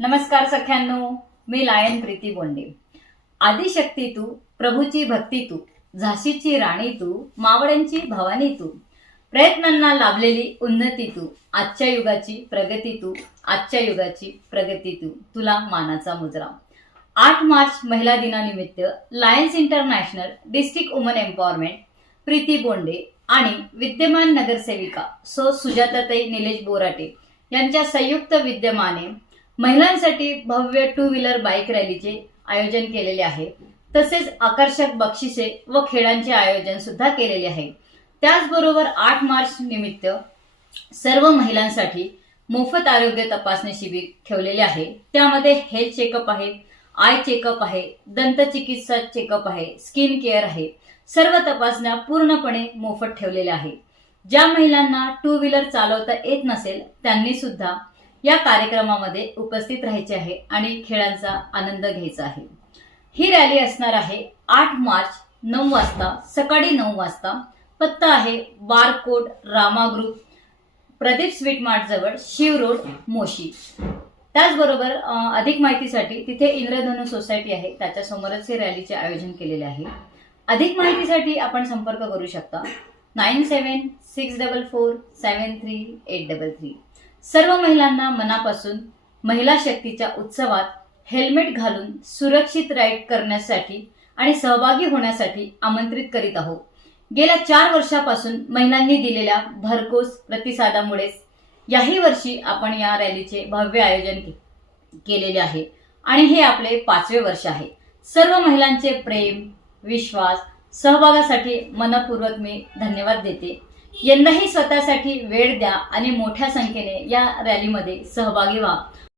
नमस्कार सख्यांनो, मी लायन प्रीती बोंडे। आदिशक्ती तू, प्रभूची भक्ती तू, झाशीची राणी तू, मावळ्यांची भवानी तू, प्रयत्नांना लाभलेली उन्नती तू, आजच्या युगाची प्रगती तू, आजच्या युगाची प्रगती तू, तुला मानाचा मुजरा। 8 मार्च महिला दिनानिमित्त Lions International district woman empowerment Priti Bonde आणि विद्यमान नगरसेविका सो सुजाताताई निलेश बोराटे यांच्या संयुक्त विद्यमाने महिलांसाठी भव्य 2 व्हीलर बाईक रॅलीचे आयोजन केलेले आहे। तसेच आकर्षक बक्षिसे व खेळांचे आयोजन सुद्धा केलेले आहे। त्याचबरोबर 8 मार्च निमित्त सर्व महिलांसाठी मोफत आरोग्य तपासणी शिबिर ठेवलेले आहे। त्यामध्ये हेल्थ चेकअप आहे, आय चेकअप आहे, दंत चिकित्सा चेकअप आहे, स्किन केअर आहे। सर्व तपासण्या पूर्णपणे मोफत ठेवलेल्या आहे। ज्या महिलांना 2 व्हीलर चालवता येत नसेल त्यांनी सुद्धा या कार्यक्रमामध्ये उपस्थित राहायचे आहे आणि खेळांचा आनंद घ्यायचा आहे। ही रॅली असणार आहे 8 मार्च 9 वाजता, सकाळी 9 वाजता। पत्ता आहे barcode Rama group, Pradeep sweet mart जवळ, शिव रोड, मोशी। त्याचबरोबर अधिक माहितीसाठी तिथे इंद्रधनु सोसायटी आहे, त्याच्या समोरच हे रॅलीचे आयोजन केलेले आहे। अधिक माहितीसाठी आपण संपर्क करू शकता 9764473833। सर्व महिलांना मनापासून महिला शक्तीच्या उत्सवात हेल्मेट घालून सुरक्षित राईड करण्यासाठी आणि सहभागी होण्यासाठी आमंत्रित करीत आहोत। गेल्या 4 वर्षापासून महिलांनी दिलेल्या भरघोस प्रतिसादामुळेच याही वर्षी आपण या रॅलीचे भव्य आयोजन केलेले आहे आणि हे आपले 5वे वर्ष आहे। सर्व महिलांचे प्रेम, विश्वास, सहभागासाठी मनपूर्वक मी धन्यवाद देते। यंदाही स्वतःसाठी वेळ द्या आणि मोठ्या संख्येने या रॅलीमध्ये सहभागी व्हा।